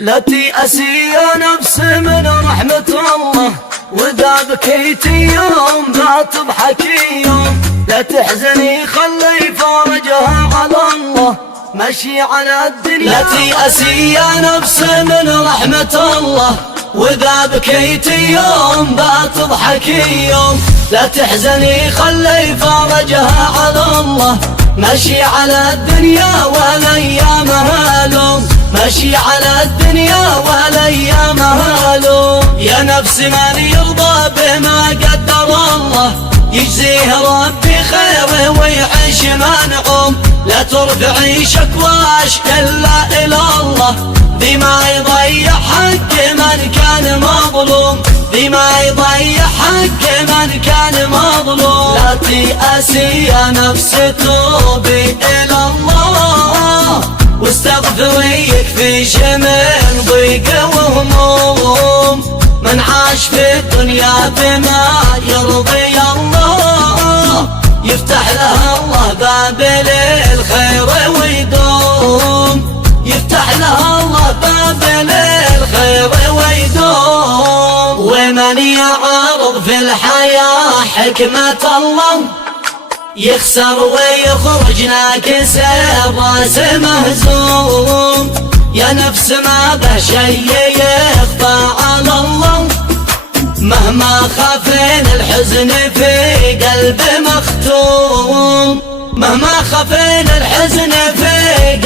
لا تيأسي يا نفس من رحمة الله، وإذا بكيتي يوم لا تضحكي يوم، لا تحزني خلي فرجها على الله، مشي على الدنيا. لا تيأسي يا نفس من رحمة الله، وإذا بكيتي يوم لا تضحكي يوم، لا تحزني خلي فرجها على الله، مشي على الدنيا والايامها لوم، مشي على الدنيا والايامها لوم. يا نفس من يرضى بما قدر الله، يجزيه ربي خيره ويعيش منعوم، لا ترفعي شكواش الا الى الله، بما يضيع حق من كان مظلوم، بما يضيع حق من كان مظلوم. لا تيأسي يا نفس توبي إلى الله، واستغفري يكفيش من ضيق وهموم، من عاش في الدنيا بما يرضي الله، يفتح له الله باب للخير ويدوم، يفتح له الله باب للخير ويدوم. ومن يعرض في الحياة حكمة الله، يخسر ويخرج ناكس الراس مهزوم، يا نفس ما به شي يخفى على الله، مهما خافين الحزن في قلب مختوم، مهما خافين الحزن في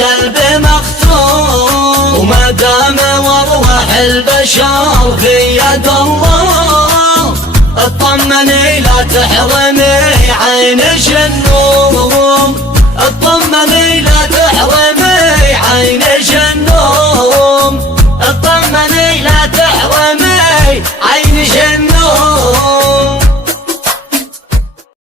قلب مختوم، وما دام وارواح البشر في يد الله، اطمني لا تحرمي عينش النوم، اطمني لا تحرمي عينش النوم، اطمني لا تحرمي عينش النوم.